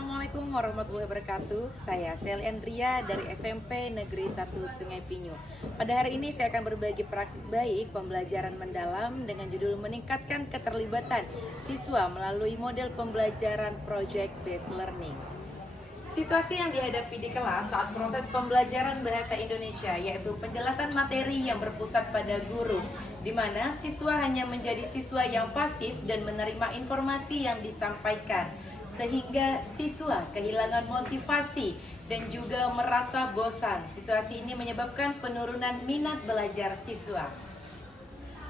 Assalamualaikum warahmatullahi wabarakatuh. Saya Sel Andria dari SMP Negeri 1 Sungai Pinyu. Pada hari ini saya akan berbagi praktik baik pembelajaran mendalam dengan judul meningkatkan keterlibatan siswa melalui model pembelajaran Project Based Learning. Situasi yang dihadapi di kelas saat proses pembelajaran bahasa Indonesia yaitu penjelasan materi yang berpusat pada guru, di mana siswa hanya menjadi siswa yang pasif dan menerima informasi yang disampaikan, sehingga siswa kehilangan motivasi dan juga merasa bosan. Situasi ini menyebabkan penurunan minat belajar siswa.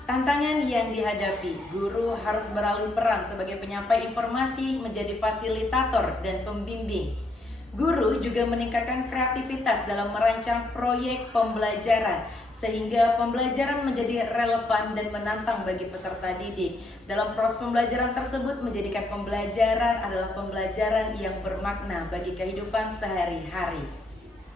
Tantangan yang dihadapi, guru harus beralih peran sebagai penyampai informasi menjadi fasilitator dan pembimbing. Guru juga meningkatkan kreativitas dalam merancang proyek pembelajaran sehingga pembelajaran menjadi relevan dan menantang bagi peserta didik. Dalam proses pembelajaran tersebut menjadikan pembelajaran adalah pembelajaran yang bermakna bagi kehidupan sehari-hari.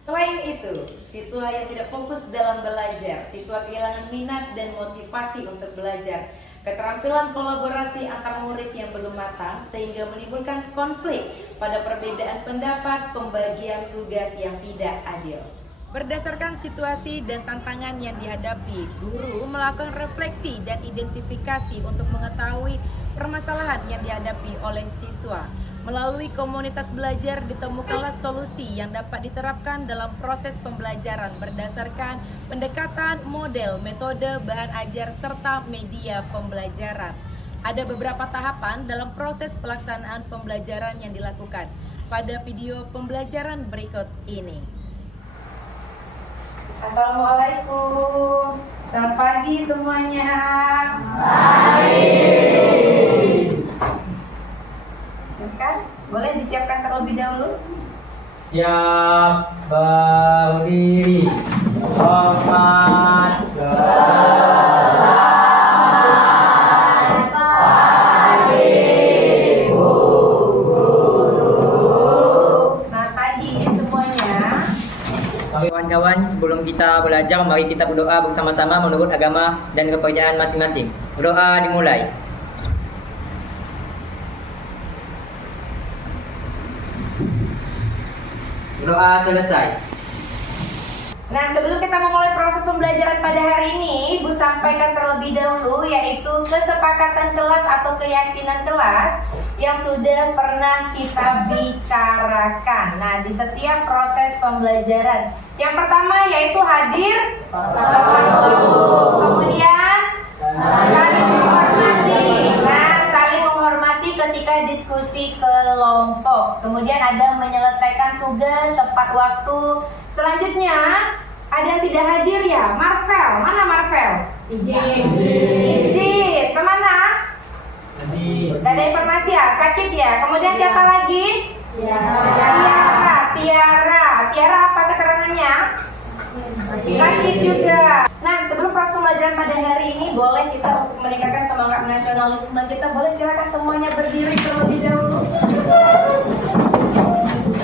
Selain itu, siswa yang tidak fokus dalam belajar, siswa kehilangan minat dan motivasi untuk belajar. Keterampilan kolaborasi antar murid yang belum matang sehingga menimbulkan konflik pada perbedaan pendapat, pembagian tugas yang tidak adil. Berdasarkan situasi dan tantangan yang dihadapi, guru melakukan refleksi dan identifikasi untuk mengetahui permasalahan yang dihadapi oleh siswa. Melalui komunitas belajar ditemukanlah solusi yang dapat diterapkan dalam proses pembelajaran berdasarkan pendekatan model, metode, bahan ajar, serta media pembelajaran. Ada beberapa tahapan dalam proses pelaksanaan pembelajaran yang dilakukan pada video pembelajaran berikut ini. Assalamualaikum, selamat pagi semuanya. Baik. Siapkan? Boleh disiapkan terlebih dahulu? Siap, berdiri. Hormat. Kawan-kawan, sebelum kita belajar, mari kita berdoa bersama-sama menurut agama dan kepercayaan masing-masing. Berdoa dimulai. Berdoa selesai. Nah, sebelum kita memulai proses pembelajaran pada hari ini, Ibu sampaikan terlebih dahulu yaitu kesepakatan kelas atau keyakinan kelas yang sudah pernah kita bicarakan. Nah, di setiap proses pembelajaran, yang pertama yaitu hadir tepat waktu. Kemudian saling menghormati. Nah, saling menghormati ketika diskusi kelompok. Kemudian ada menyelesaikan tugas tepat waktu. Selanjutnya ada yang tidak hadir ya, Marvel. Mana Marvel? Izin. Kemana? Gak ada informasi ya, sakit ya. Kemudian siapa lagi? Tiara apa keterangannya? Sakit juga. Nah, sebelum proses pembelajaran pada hari ini, boleh kita untuk meningkatkan semangat nasionalisme kita, boleh silakan semuanya berdiri terlebih dahulu.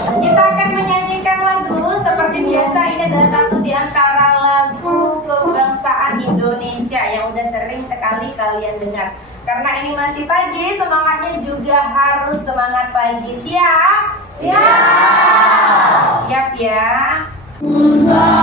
Kita akan menyanyikan lagu seperti biasa. Ini adalah satu di antara lagu kebangsaan Indonesia yang udah sering sekali kalian dengar. Karena ini masih pagi, semangatnya juga harus semangat pagi. Siap? Siap! Siap ya? Tak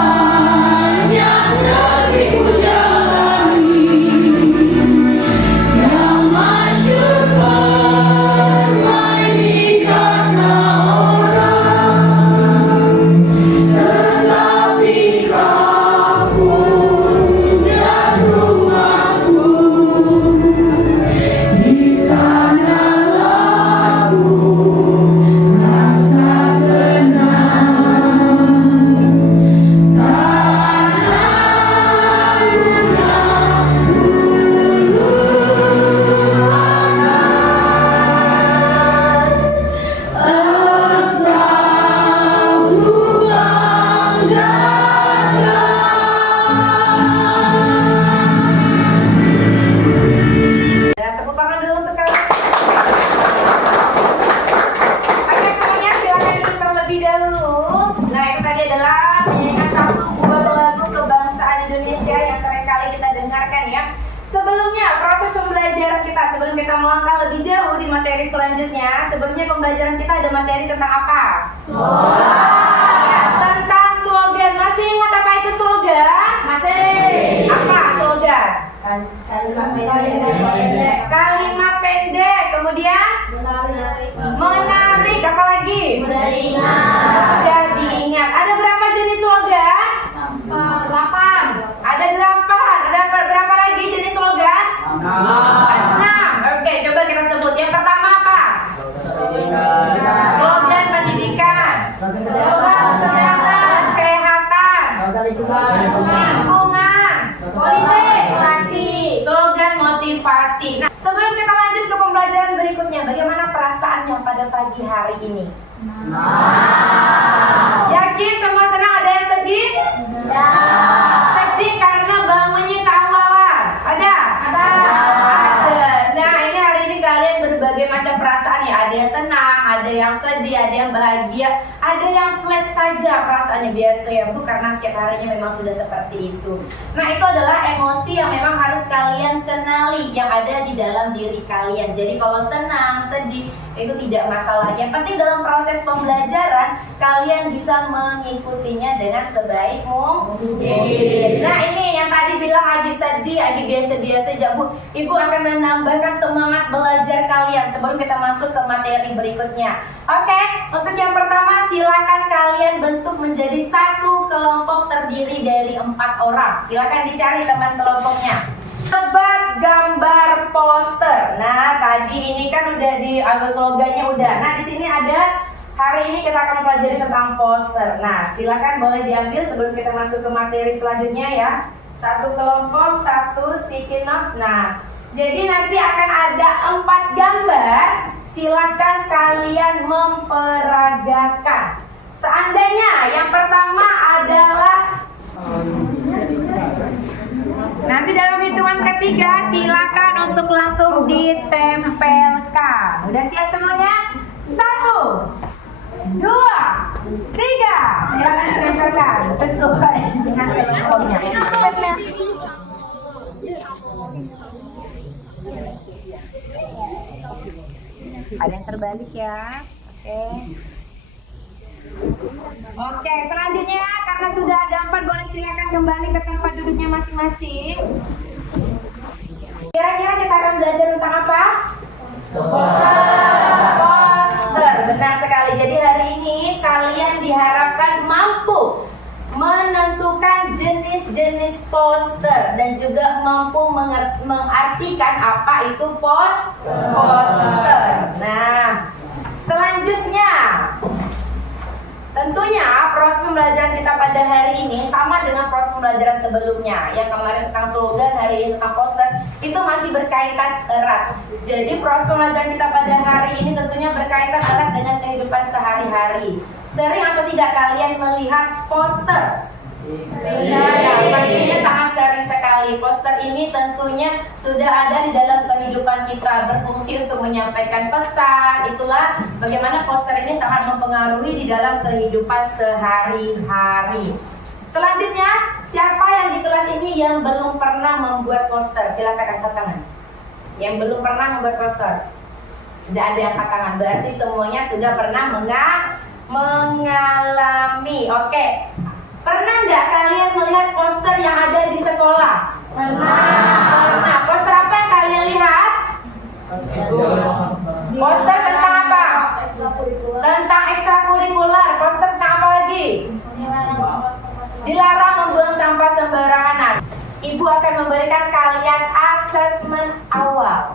jauh di materi selanjutnya, sebelumnya pembelajaran kita ada materi tentang apa? Ya, tentang slogan. Masih ingat apa itu slogan? Masih. Apa slogan? Kalimat pendek. Kemudian menarik. Apa lagi? Mudah diingat. Ada berapa jenis slogan? 8. Ada 8. Ada berapa lagi jenis slogan? 6. Oke, coba kita sebut. Yang pertama apa? Slogan pendidikan. Slogan kesehatan. Lingkungan. Motivasi. Slogan motivasi. Nah, sebelum kita lanjut ke pembelajaran berikutnya, bagaimana perasaannya pada pagi hari ini? Yakin semua senang? Ada yang sedih? Sedih karena bangunnya keawalan. Ada? Ada. Nah, ini hari ini kalian berbagai macam perasaan ya. Ada yang senang, ada yang sedih, ada yang bahagia, ada yang flat saja perasaannya biasa ya Bu, karena setiap harinya memang sudah seperti itu. Nah, itu adalah emosi yang memang harus kalian kenali yang ada di dalam diri kalian. Jadi kalau senang, sedih itu tidak masalah. Yang penting dalam proses pembelajaran kalian bisa mengikutinya dengan sebaik mungkin. Nah, ini yang tadi bilang lagi sedih, lagi biasa-biasa aja Bu. Ibu akan menambahkan semangat belajar kalian sebelum kita masuk ke materi berikutnya. Oke, untuk yang pertama silakan kalian bentuk menjadi satu kelompok terdiri dari 4 orang. Silakan dicari teman kelompoknya. Tebak gambar poster. Nah, tadi ini kan udah di slogannya udah. Nah, di sini ada hari ini kita akan mempelajari tentang poster. Nah, silakan boleh diambil sebelum kita masuk ke materi selanjutnya ya. Satu kelompok, satu sticky notes. Nah, jadi nanti akan ada 4 gambar. Silakan kalian memperagakan. Seandainya yang pertama adalah nanti dalam hitungan ketiga silakan untuk langsung ditempelkan. Udah siap semuanya? 1, 2, 3. Silakan ditempelkan. Sesuai dengan kelompoknya. Ada yang terbalik ya. Oke, selanjutnya karena sudah ada 4, boleh silakan kembali ke tempat duduknya masing-masing. Kira-kira kita akan belajar tentang apa? Poster. Benar sekali. Jadi hari ini kalian diharapkan mampu menentukan jenis-jenis poster dan juga mampu mengartikan apa itu poster. Nah, selanjutnya tentunya proses pembelajaran kita pada hari ini sama dengan proses pembelajaran sebelumnya. Yang kemarin tentang slogan, hari ini tentang poster, itu masih berkaitan erat. Jadi proses pembelajaran kita pada hari ini tentunya berkaitan erat dengan kehidupan sehari-hari. Sering atau tidak kalian melihat poster? Ya, pastinya sangat sering sekali. Poster ini tentunya sudah ada di dalam kehidupan kita, berfungsi untuk menyampaikan pesan. Itulah bagaimana poster ini sangat mempengaruhi di dalam kehidupan sehari-hari. Selanjutnya, siapa yang di kelas ini yang belum pernah membuat poster? Silakan angkat tangan. Yang belum pernah membuat poster? Tidak ada yang angkat tangan. Berarti semuanya sudah pernah mengalami. Oke. Pernah nggak kalian melihat poster yang ada di sekolah? Pernah. Poster apa yang kalian lihat? Poster tentang apa? Tentang ekstrakurikuler. Poster tentang apa lagi? Dilarang membuang sampah sembarangan. Ibu akan memberikan kalian asesmen awal.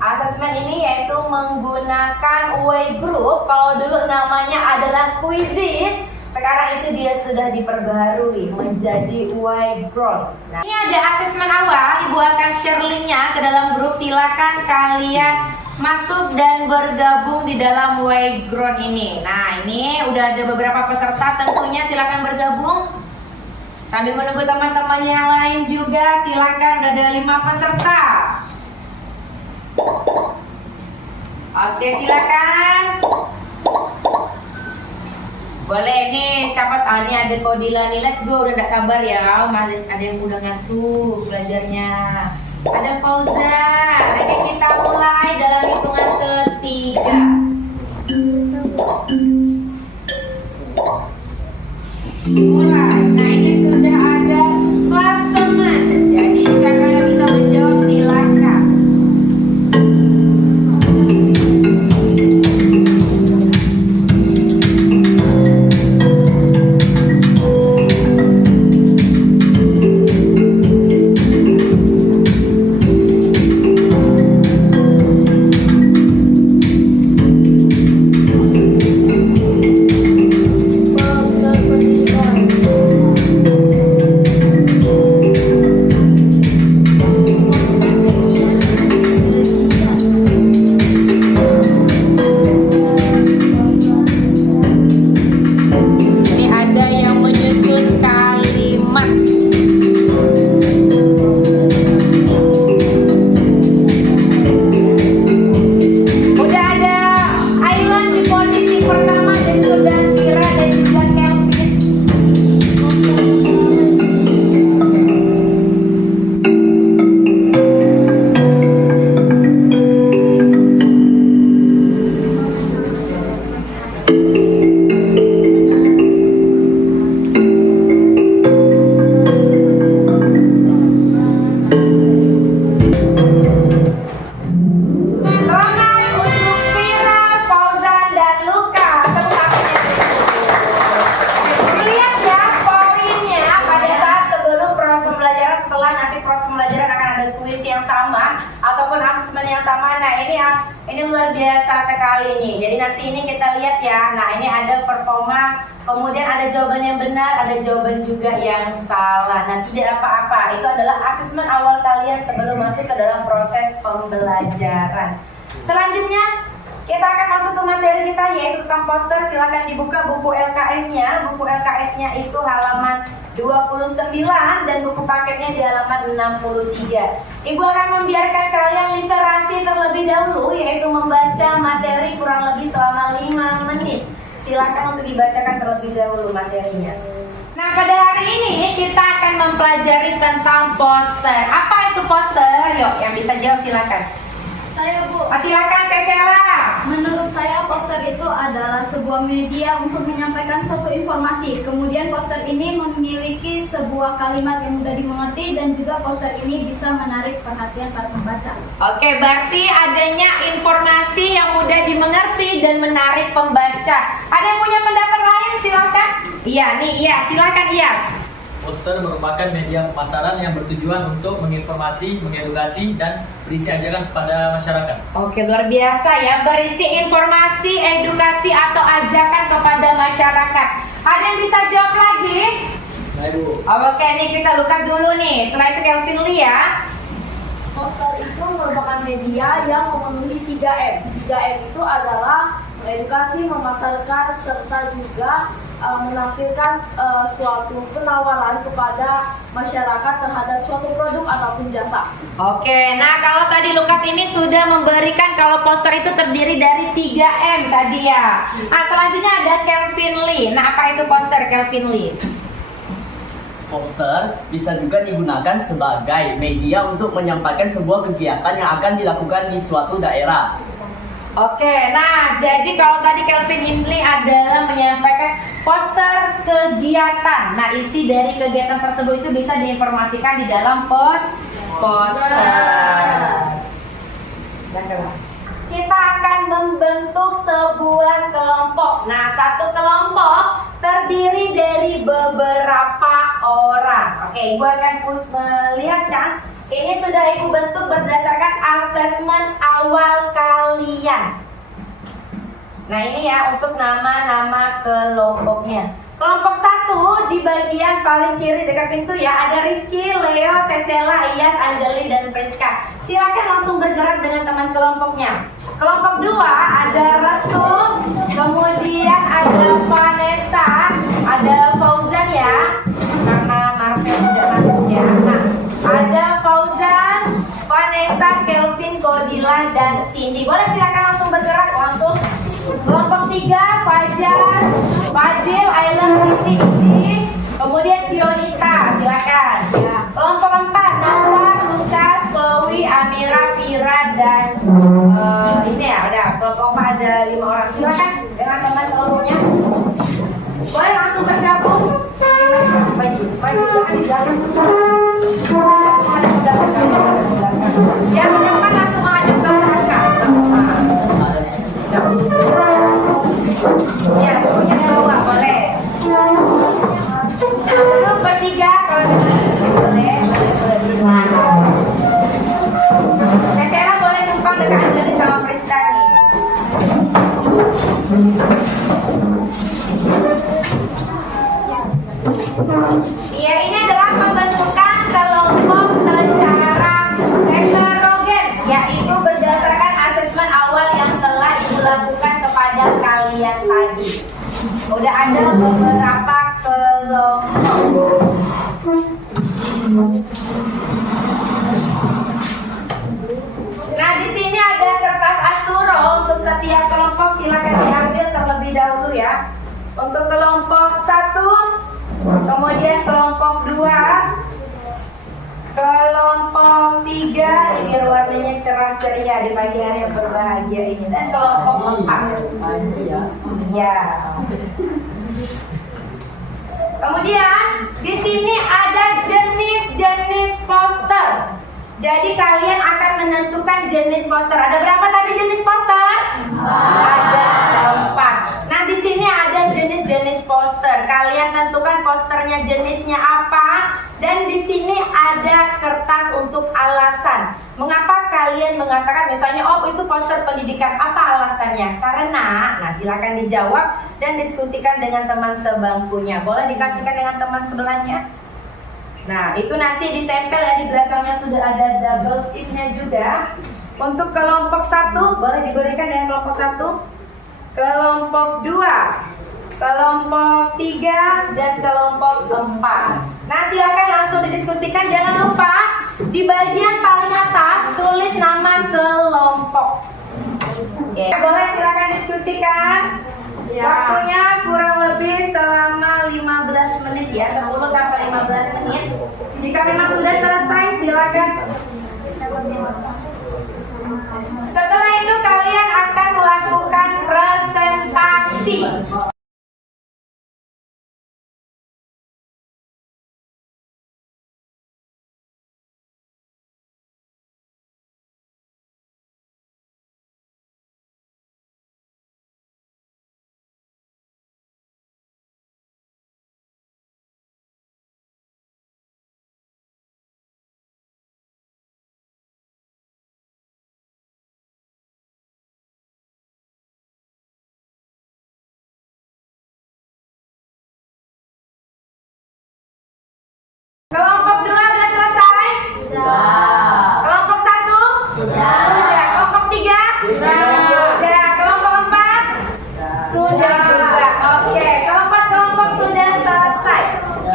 Asesmen ini yaitu menggunakan way group. Kalau dulu namanya adalah quizzes, sekarang itu dia sudah diperbaharui menjadi way group. Nah, ini ada asesmen awal. Ibu akan share linknya ke dalam grup. Silakan kalian masuk dan bergabung di dalam way group ini. Nah, ini udah ada beberapa peserta. Tentunya silakan bergabung. Sambil menunggu teman-teman yang lain juga, silakan. Udah ada 5 peserta. Oke, silakan. Boleh nih, siapa tahu nih ada Kodila nih, let's go, udah gak sabar ya, ada yang udah ngantuk belajarnya. ada Fauzan. Oke, kita mulai dalam hitungan ketiga. Mulai. Nah, ini sudah ada klasemen. Jadi siapa yang bisa menjawab silakan. Ini ada yang menyusun kalimat. Udah ada Ailan di posisi pertama dan sudah Sira dan juga Kelvin. Selamat untuk Vira, Fauzan, dan Luka. Tepuk tangannya. Lihat ya poinnya pada saat sebelum proses pembelajaran, setelah nanti proses pembelajaran akan ada kuis yang sama ataupun asesmen yang sama. Nah, ini luar biasa sekali nih. Jadi nanti ini kita lihat ya. Nah, ini ada performa, kemudian ada jawaban yang benar, ada jawaban juga yang salah. Nah, tidak apa-apa. Itu adalah asesmen awal kalian sebelum masuk ke dalam proses pembelajaran. Selanjutnya kita akan masuk ke materi kita, yaitu tentang poster. Silakan dibuka buku LKS-nya. Buku LKS-nya itu halaman 29 dan buku paketnya di halaman 63. Ibu akan membiarkan kalian literasi terlebih dahulu, yaitu membaca materi kurang lebih selama 5 menit. Silakan untuk dibacakan terlebih dahulu materinya. Nah, pada hari ini kita akan mempelajari tentang poster. Apa itu poster? Yuk, yang bisa jawab silakan. Saya, Bu. Silakan Sesela. Menurut saya poster itu adalah sebuah media untuk menyampaikan suatu informasi. Kemudian poster ini memiliki sebuah kalimat yang mudah dimengerti dan juga poster ini bisa menarik perhatian para pembaca. Oke, berarti adanya informasi yang mudah dimengerti dan menarik pembaca. Ada yang punya pendapat lain? Silakan. Iya, nih, iya, silakan Iyas. Poster merupakan media pemasaran yang bertujuan untuk menginformasi, mengedukasi, dan berisi ajakan kepada masyarakat. Oke, luar biasa ya, berisi informasi, edukasi, atau ajakan kepada masyarakat. Ada yang bisa jawab lagi? Nah, Ibu. Oke, nih kita Lukas dulu nih, setelah itu Kelvin Lee ya. Poster itu merupakan media yang memenuhi 3M. 3M itu adalah mengedukasi, memasarkan, serta juga menampilkan suatu penawaran kepada masyarakat terhadap suatu produk ataupun jasa. Oke, nah kalau tadi Lukas ini sudah memberikan kalau poster itu terdiri dari 3M tadi ya. Nah, selanjutnya ada Kelvin Lee. Nah, apa itu poster Kelvin Lee? Poster bisa juga digunakan sebagai media untuk menyampaikan sebuah kegiatan yang akan dilakukan di suatu daerah. Oke, nah jadi kalau tadi Kelvin Lee adalah menyampaikan poster kegiatan. Nah, isi dari kegiatan tersebut itu bisa diinformasikan di dalam poster. Kita akan membentuk sebuah kelompok. Nah, satu kelompok terdiri dari beberapa orang. Oke, Ibu akan melihat kan? Ini sudah Ibu bentuk berdasarkan asesmen awal kalian. Nah, ini ya untuk nama-nama kelompoknya. Kelompok 1 di bagian paling kiri dekat pintu ya, ada Rizky, Leo, Sesela, Iyas, Anjali, dan Priska. Silakan langsung bergerak dengan teman kelompoknya. Kelompok 2 ada Restu, kemudian ada Vanessa, ada Fauzan ya, karena Marvel tidak masuk ya. Nah, ada Fauzan, Vanessa, Kelvin, Kodila, dan Cindy. Boleh silakan langsung bergerak langsung. Kelompok 3 Fajar, Fadil, Ailan, Sisi, kemudian Fionita, silakan. Ya. Kelompok 4 Nawar, Lukas, Chloe, ini ya, udah kelompok ada 5 orang. Silakan dengan teman kelompoknya. Boleh langsung bergabung. Jangan di dalam. Yang mendepan langsung menghadap ke belakang. Ya, pokoknya bawah boleh. Duduk bertiga kalau boleh. Nah, Sarah boleh numpang dekat Anjali sama Prista nih. Iya, ini adalah pembentukan kelompok secara heterogen, yaitu berdasarkan asesmen awal yang telah dilakukan kepada kalian tadi. Udah ada beberapa kelompok. Nah, di sini ada kertas asturo untuk setiap kelompok, silakan diambil terlebih dahulu ya. Untuk kelompok 1, kemudian kelompok 2, kelompok 3, ini warnanya cerah ceria di pagi hari yang berbahagia ini, dan kelompok 4. Ya. Kemudian di sini ada jenis-jenis poster. Jadi kalian akan menentukan jenis poster. Ada berapa tadi jenis poster? Ada 4. Nah, di sini ada jenis-jenis poster. Kalian tentukan posternya jenisnya apa. Dan di sini ada kertas untuk alasan. Mengapa kalian mengatakan misalnya, oh itu poster pendidikan, apa alasannya? Karena, nah silakan dijawab dan diskusikan dengan teman sebangkunya. Boleh dikasihkan dengan teman sebelahnya? Nah, itu nanti ditempel ya, di belakangnya sudah ada double tipnya juga. Untuk kelompok 1, boleh diberikan dengan kelompok 1, kelompok 2, kelompok 3, dan kelompok 4. Nah, silakan langsung didiskusikan. Jangan lupa di bagian paling atas tulis nama kelompok. Oke, boleh silakan diskusikan. Waktunya kurang lebih selama 15 menit ya, 10 sampai 15 menit. Jika memang sudah selesai, silakan. Setelah itu kalian akan melakukan presentasi. Kelompok 2 sudah selesai? Sudah. Kelompok 1? Sudah. Kelompok 3? Sudah. Kelompok 4? Sudah juga. Oke, kelompok sudah selesai.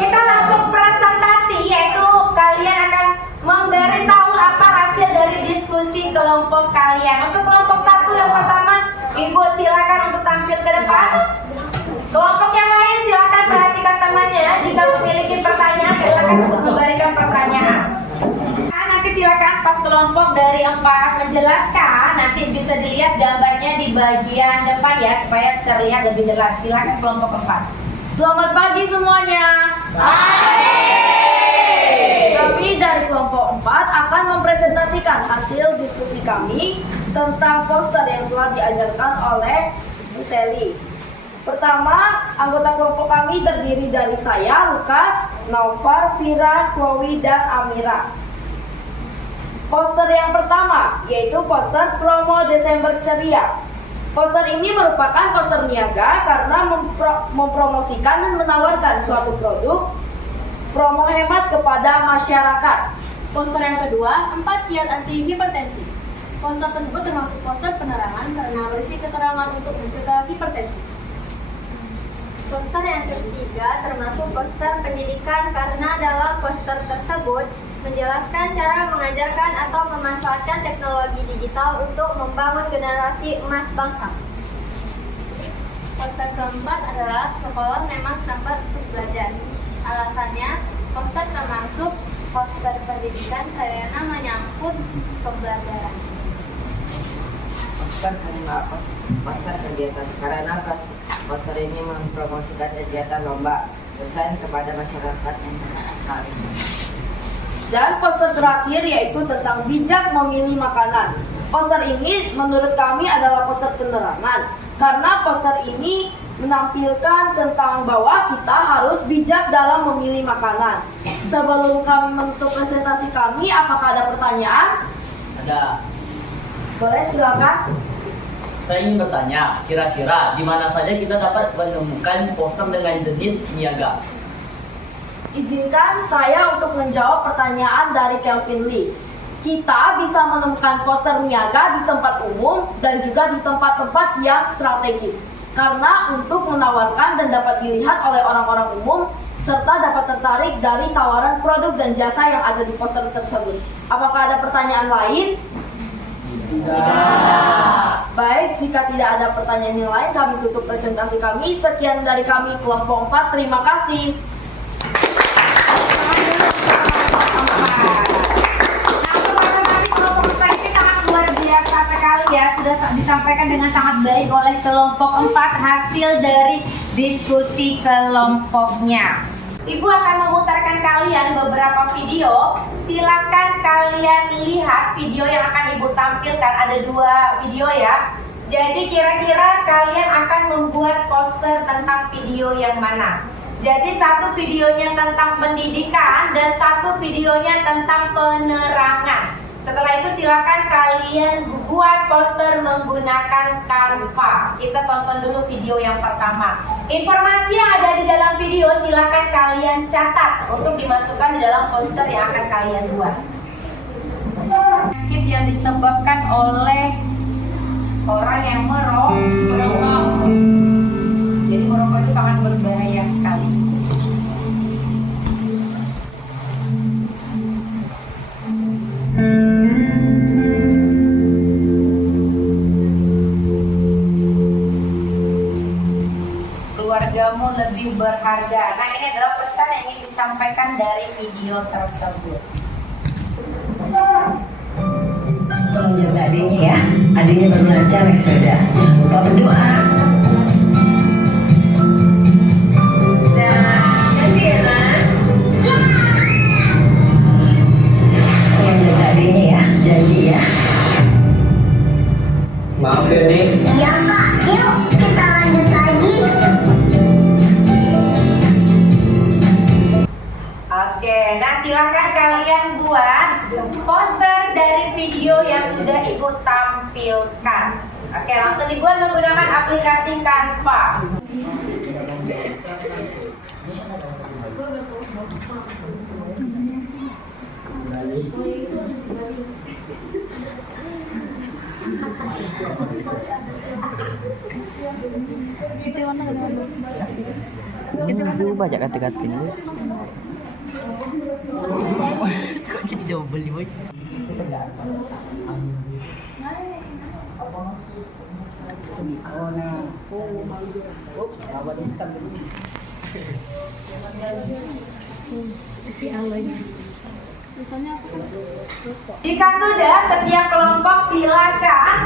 Kita langsung presentasi, yaitu kalian akan memberitahu apa hasil dari diskusi kelompok kalian. Untuk kelompok 1 yang pertama, Ibu silakan untuk tampil ke depan. Kelompok yang lain silakan perhatikan temannya ya. Jika memiliki pertanyaan silakan untuk memberikan pertanyaan. Nah, nanti silakan pas kelompok dari 4 menjelaskan, nanti bisa dilihat gambarnya di bagian depan ya supaya terlihat lebih jelas. Silakan kelompok 4. Selamat pagi semuanya. Kami dari kelompok 4 akan mempresentasikan hasil diskusi kami tentang poster yang telah diajarkan oleh Bu Seli. Pertama, anggota kelompok kami terdiri dari saya, Lukas, Naufar, Vira, Chloe, dan Amira. Poster yang pertama yaitu poster promo Desember Ceria. Poster ini merupakan poster niaga karena mempromosikan dan menawarkan suatu produk promo hemat kepada masyarakat. Poster yang kedua, 4 kiat anti hipertensi. Poster tersebut termasuk poster penerangan karena berisi keterangan untuk mencegah hipertensi. Poster yang ketiga termasuk poster pendidikan karena dalam poster tersebut menjelaskan cara mengajarkan atau memanfaatkan teknologi digital untuk membangun generasi emas bangsa. Poster keempat adalah sekolah memang tempat untuk belajar. Alasannya, poster termasuk poster pendidikan karena menyangkut pembelajaran. bukan hanya poster kegiatan, karena poster ini mempromosikan kegiatan lomba desain kepada masyarakat yang mengenal. Dan poster terakhir yaitu tentang bijak memilih makanan. Poster ini menurut kami adalah poster penerangan, karena poster ini menampilkan tentang bahwa kita harus bijak dalam memilih makanan. Sebelum kami menutup presentasi kami, apakah ada pertanyaan? Ada. Boleh, silakan. Saya ingin bertanya, kira-kira di mana saja kita dapat menemukan poster dengan jenis niaga? Izinkan saya untuk menjawab pertanyaan dari Kelvin Lee. Kita bisa menemukan poster niaga di tempat umum dan juga di tempat-tempat yang strategis. Karena untuk menawarkan dan dapat dilihat oleh orang-orang umum serta dapat tertarik dari tawaran produk dan jasa yang ada di poster tersebut. Apakah ada pertanyaan lain? Tidak. Baik, jika tidak ada pertanyaan yang lain, kami tutup presentasi kami. Sekian dari kami kelompok 4. Terima kasih. Ya, sudah disampaikan dengan sangat baik oleh kelompok 4 hasil dari diskusi kelompoknya. Ibu akan memutarkan kalian beberapa video. Silakan kalian lihat video yang akan Ibu tampilkan. Ada 2 video ya. Jadi kira-kira kalian akan membuat poster tentang video yang mana? Jadi satu videonya tentang pendidikan dan satu videonya tentang penerangan. Setelah itu silakan kalian buat poster menggunakan Canva. Kita tonton dulu video yang pertama. Informasi yang ada di dalam video silakan kalian catat untuk dimasukkan di dalam poster yang akan kalian buat. Penyakit yang disebabkan oleh orang yang merokok. Jadi merokok itu sangat berbahaya sekali. Keluargamu lebih berharga. Nah, ini adalah pesan yang ingin disampaikan dari video tersebut. Tolong jaga adiknya ya. Adiknya baru lancar sudah. Lupa berdoa. Nah, janji ya, Nak. Tolong jaga adiknya ya. Janji ya. Maaf ya, Dik. Iya Kak, yuk kita lanjut lagi. Oke, nah silakan kalian buat poster dari video yang sudah Ibu tampilkan. Oke, langsung dibuat menggunakan aplikasi Canva. Dulu baca kata-katanya. Kok jadi double nih, boy? Kita enggak apa. Jika sudah, setiap kelompok silakan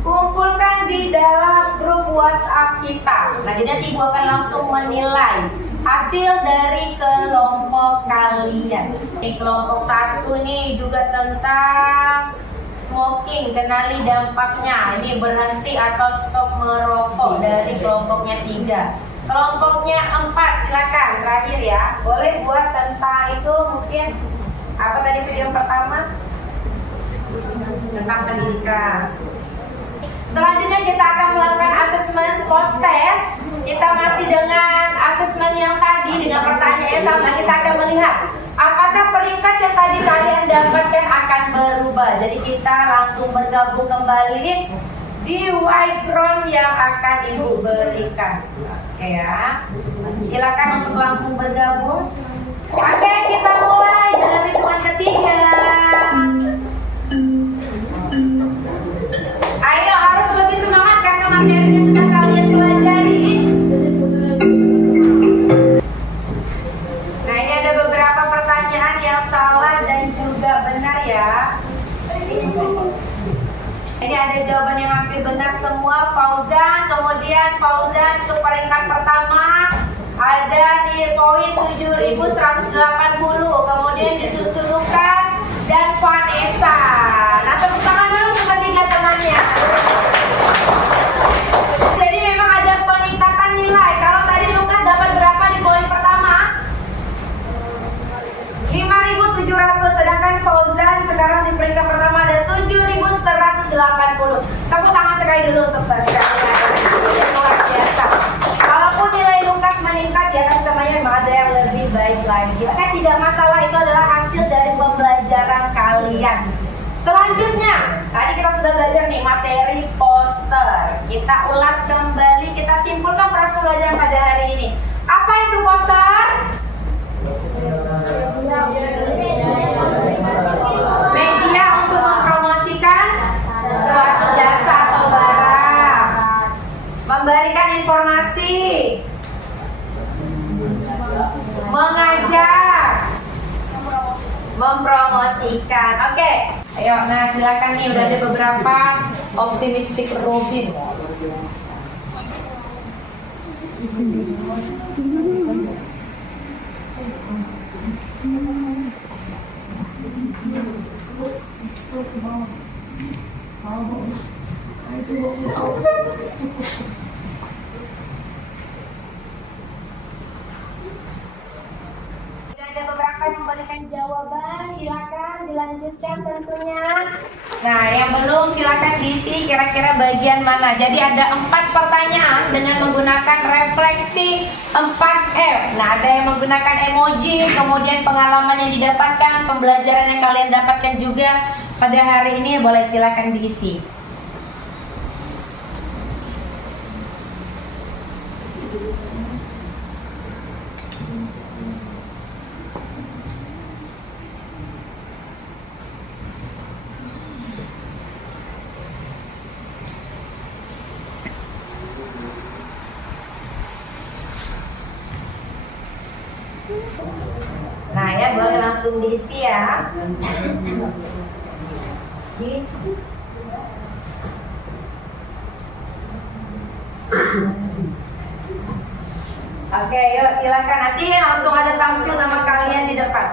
kumpulkan di dalam grup WhatsApp kita. Nah, jadi nanti Ibu akan langsung menilai hasil dari kelompok kalian. Di kelompok 1 nih juga tentang smoking, kenali dampaknya. Ini berhenti atau stop merokok dari kelompoknya 3. Kelompoknya 4 silakan terakhir ya. Boleh buat tentang itu mungkin apa tadi video yang pertama? Tentang pendidikan. Selanjutnya kita akan melakukan asesmen post test. Kita masih dengan asesmen yang tadi dengan pertanyaan yang sama. Kita akan melihat apakah peringkat yang tadi kalian dapatkan akan berubah. Jadi kita langsung bergabung kembali di whiteboard yang akan Ibu berikan. Oke ya. Silakan untuk langsung bergabung. Oke, kita mulai dalam hitungan ketiga. Ayo, harus lebih semangat karena materinya sudah kalian pelajari. Nah, ini ada beberapa pertanyaan yang salah dan juga benar ya. Ini ada jawaban yang hampir Masih benar semua. Fauzan, kemudian Fauzan untuk peringkat pertama ada di poin 7.180. Kemudian disusul Lukas dan Vanessa. Nah, tepuk tangan dulu untuk ketiga temannya. Jadi memang ada peningkatan nilai. Kalau tadi Lukas dapat berapa di poin pertama? 5.700, sedangkan Fauzan sekarang di peringkat pertama ada 7.180. Tepuk tangan sekali dulu untuk Fauzan. Luar biasa. Walaupun nilai Lukas meningkat ya kan temannya memang ada yang lebih baik lagi. Oke, tidak masalah, itu adalah hasil dari pembelajaran kalian. Selanjutnya, tadi kita sudah belajar nih materi poster. Kita ulas kembali, kita simpulkan proses pembelajaran pada hari ini. Apa itu poster? Media untuk mempromosikan suatu jasa atau barang, memberikan informasi, mengajak, mempromosikan. Oke, ayo, nah silakan nih, udah ada beberapa optimistic Robin. Ada beberapa yang memberikan jawaban, silakan dilanjutkan tentunya. Nah, yang belum silakan diisi kira-kira bagian mana. Jadi ada 4 pertanyaan dengan menggunakan refleksi 4F. Nah, ada yang menggunakan emoji, kemudian pengalaman yang didapatkan, pembelajaran yang kalian dapatkan juga pada hari ini, boleh silakan diisi. Nah ya, boleh langsung diisi ya. Oke, yuk silakan, nanti langsung ada tampil nama kalian di depan.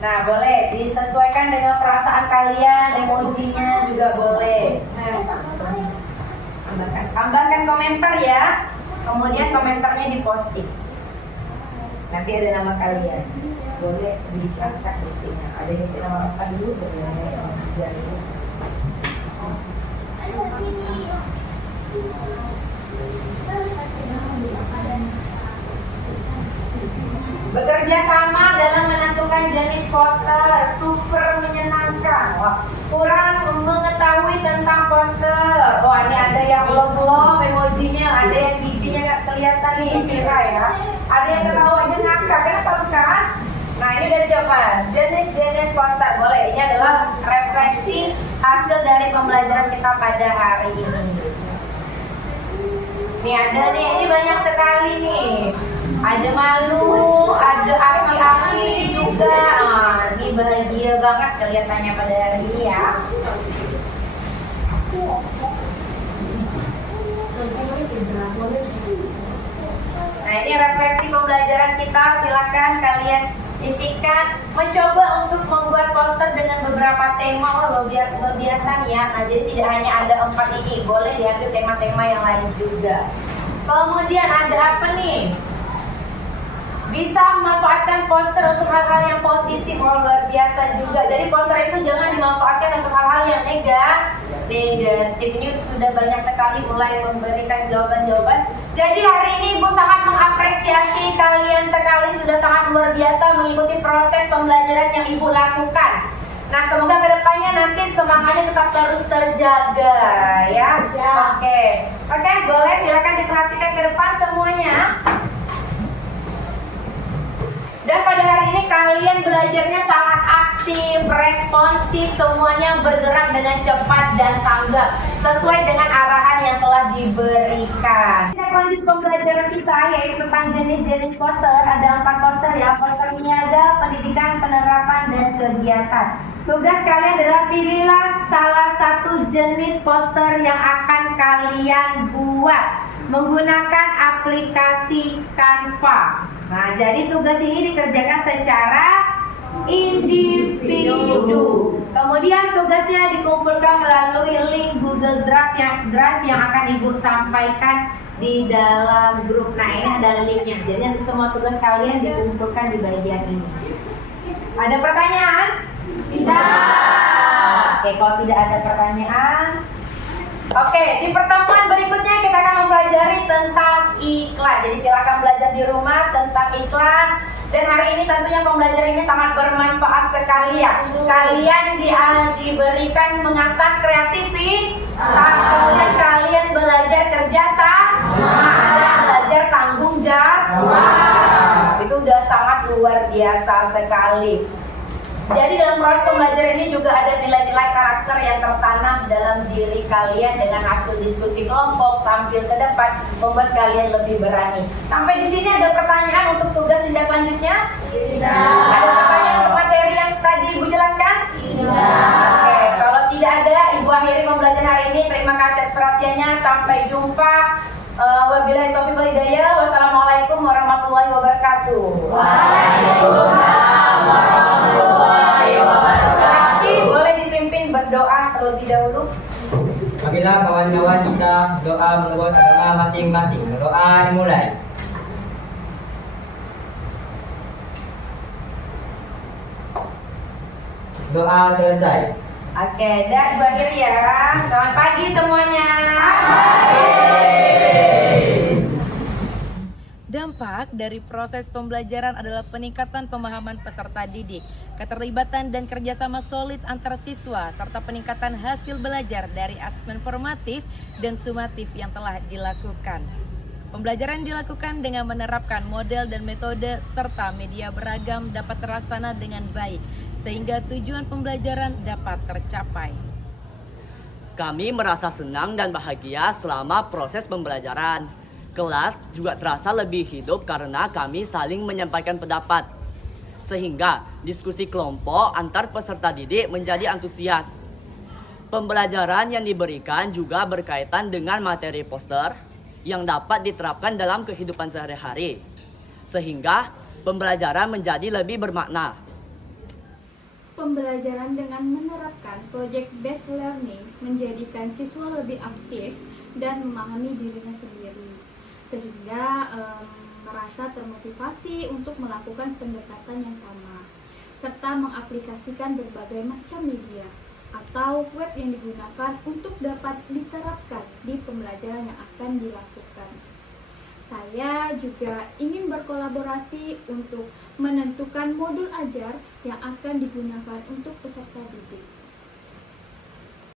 Nah, boleh disesuaikan dengan perasaan kalian, emojinya juga boleh. Tambahkan komentar ya. Kemudian komentarnya diposting. Nanti ada nama kalian. Boleh diacak di sini. Ada yang nama apa dulu, boleh nama tiga dulu. Bekerja sama dalam menentukan jenis poster, super menyenangkan. Wah, kurang mengetahui tentang poster. Wah, ini ada yang love emojinya, ada yang giginya nggak kelihatan nih, Vira ya. Ada yang ketawanya ngakak, kenapa Lukas? Nah, ini dari jawaban. Jenis-jenis poster, boleh. Ini adalah refleksi hasil dari pembelajaran kita pada hari ini. Nih ada nih, ini banyak sekali nih. Ada malu, ada aki-aki juga. Nah, ini bahagia banget kelihatannya pada hari ini ya. Nah, ini refleksi pembelajaran kita. Silakan kalian isikan. Mencoba untuk membuat poster dengan beberapa tema. Oh, luar biasa nih ya. Nah, jadi tidak hanya ada 4 ini, boleh diambil tema-tema yang lain juga. Kemudian ada apa nih? Bisa memanfaatkan poster untuk hal-hal yang positif. Oh, luar biasa juga. Jadi poster itu jangan dimanfaatkan untuk hal-hal yang negatif. Ini sudah banyak sekali mulai memberikan jawaban-jawaban. Jadi hari ini Ibu sangat mengapresiasi kalian sekali, sudah sangat luar biasa mengikuti proses pembelajaran yang Ibu lakukan. Nah, semoga kedepannya nanti semangatnya tetap terus terjaga ya. Oke, boleh silakan diperhatikan ke depan semuanya. Dan pada hari ini kalian belajarnya sangat aktif, responsif, semuanya bergerak dengan cepat dan tanggap sesuai dengan arahan yang telah diberikan. Kita lanjut pembelajaran kita yaitu tentang jenis-jenis poster. Ada 4 poster ya, poster niaga, pendidikan, penerapan, dan kegiatan. Tugas kalian adalah pilihlah salah satu jenis poster yang akan kalian buat menggunakan aplikasi Canva. Nah, jadi tugas ini dikerjakan secara individu. Kemudian tugasnya dikumpulkan melalui link Google Drive yang akan Ibu sampaikan di dalam grup. Nah, ini ada linknya. Jadi nanti semua tugas kalian dikumpulkan di bagian ini. Ada pertanyaan? Tidak. Oke, kalau tidak ada pertanyaan. Oke, di pertemuan berikutnya kita akan mempelajari tentang iklan. Jadi silakan belajar di rumah tentang iklan. Dan hari ini tentunya pembelajaran ini sangat bermanfaat sekali ya. Kalian diberikan mengasah kreativitas, kemudian kalian belajar kerja sama, dan belajar tanggung jawab. Itu udah sangat luar biasa sekali. Jadi dalam proses pembelajaran ini juga ada nilai-nilai karakter yang tertanam dalam diri kalian dengan hasil diskusi kelompok, tampil ke depan, membuat kalian lebih berani. Sampai di sini ada pertanyaan untuk tugas tindak lanjutnya? Tidak. Ada pertanyaan untuk materi yang tadi Ibu jelaskan? Tidak. Oke, kalau tidak ada, Ibu akhiri pembelajaran hari ini. Terima kasih atas perhatiannya. Sampai jumpa. Wabillahi taufiq wal hidayah. Wassalamualaikum warahmatullahi wabarakatuh. Waalaikumsalam warahmatullahi wabarakatuh. Boleh dipimpin berdoa terlebih dahulu. Apabila kawan-kawan kita doa menurut agama masing-masing. Doa dimulai. Doa selesai. Oke, dah Ibu akhiri ya. Selamat pagi semuanya. Dampak dari proses pembelajaran adalah peningkatan pemahaman peserta didik, keterlibatan dan kerjasama solid antar siswa, serta peningkatan hasil belajar dari asesmen formatif dan sumatif yang telah dilakukan. Pembelajaran dilakukan dengan menerapkan model dan metode serta media beragam dapat terlaksana dengan baik, sehingga tujuan pembelajaran dapat tercapai. Kami merasa senang dan bahagia selama proses pembelajaran. Kelas juga terasa lebih hidup karena kami saling menyampaikan pendapat. Sehingga diskusi kelompok antar peserta didik menjadi antusias. Pembelajaran yang diberikan juga berkaitan dengan materi poster yang dapat diterapkan dalam kehidupan sehari-hari. Sehingga pembelajaran menjadi lebih bermakna. Pembelajaran dengan menerapkan project based learning menjadikan siswa lebih aktif dan memahami dirinya sendiri, sehingga merasa termotivasi untuk melakukan pendekatan yang sama, serta mengaplikasikan berbagai macam media atau web yang digunakan untuk dapat diterapkan di pembelajaran yang akan dilakukan. Saya juga ingin berkolaborasi untuk menentukan modul ajar yang akan digunakan untuk peserta didik.